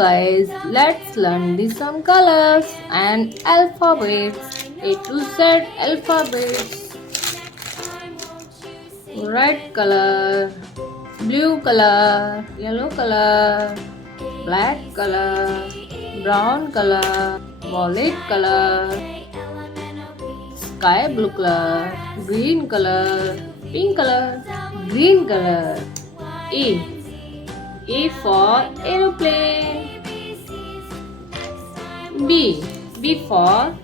guys, let's learn some colors and alphabets. A to Z alphabets. Red color, blue color, yellow color, black color, brown color, violet color, sky blue color, green color, pink color, green color. A for aeroplane. B for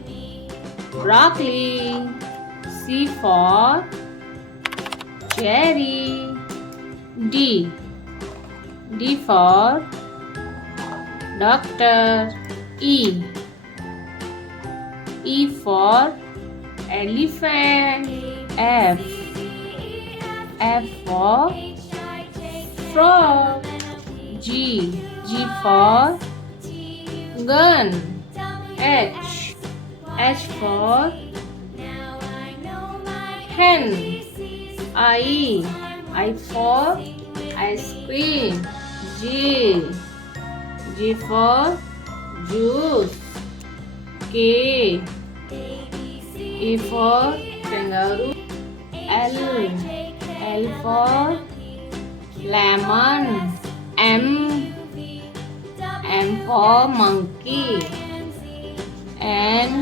broccoli. C for cherry. D for doctor. E for elephant. F for frog. G for gun. H for hen. I for ice cream. J for juice. K for kangaroo. L for lemon. M for monkey. N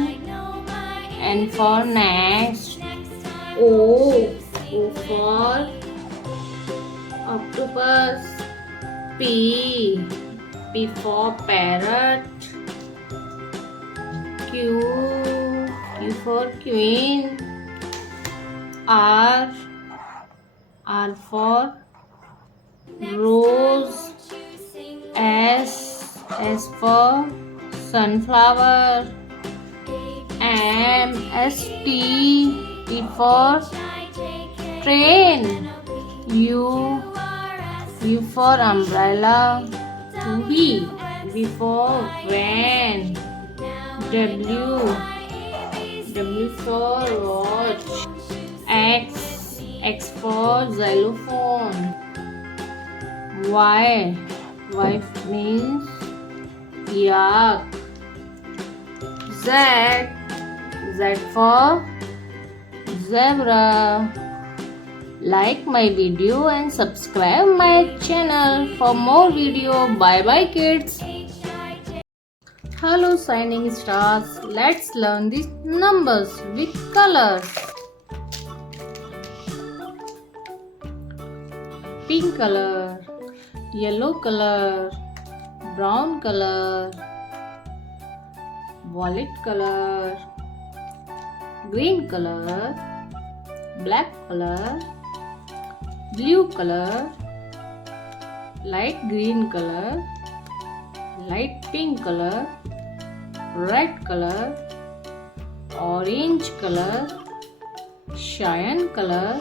for nest. O for octopus. P for parrot. Q for queen. R for rose. S for sunflower. T for train. U for umbrella. V for van. W for watch. X for xylophone. Y means yak. Z for zebra. Like my video and subscribe my channel for more video. Bye bye kids. Hello shining stars. Let's learn these numbers with colors. Pink color, yellow color, brown color, violet color, green color, black color, blue color, light green color, light pink color, red color, orange color, cyan color,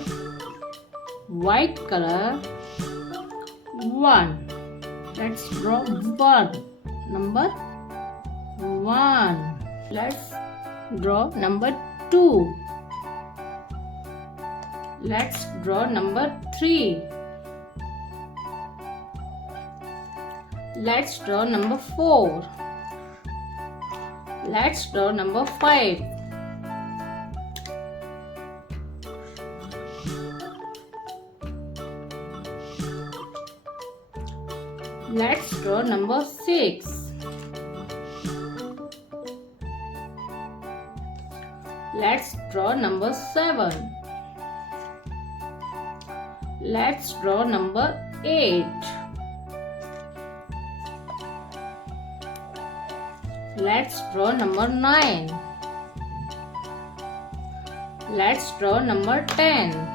white color. 1. Let's draw number 1. Let's draw number 2. Let's draw number 3. Let's draw number 4. Let's draw number 5. Let's draw number 6. Let's draw number 7. Let's draw number 8. Let's draw number 9. Let's draw number 10.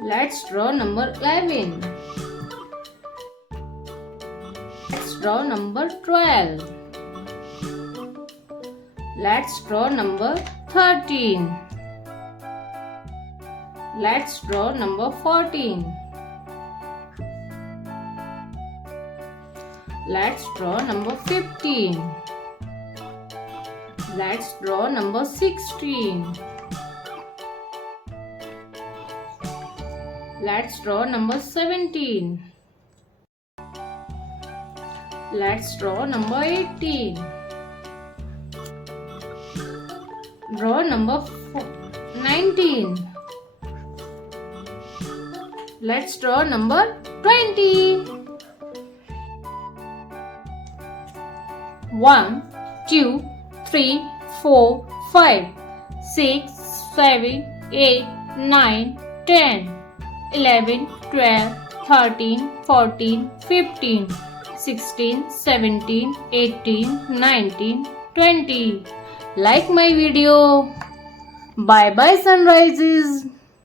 Let's draw number 11. Let's draw number 12. Let's draw number 13. Let's draw number 14. Let's draw number 15. Let's draw number 16. Let's draw number 17. Let's draw number 18. Draw number 19. Let's draw number 20. 1, 2, 3, 4, 5, 6, 7, 8, 9, 10, 11, 12, 13, 14, 15, 16, 17, 18, 19, 20. Like my video. Bye bye sunrises.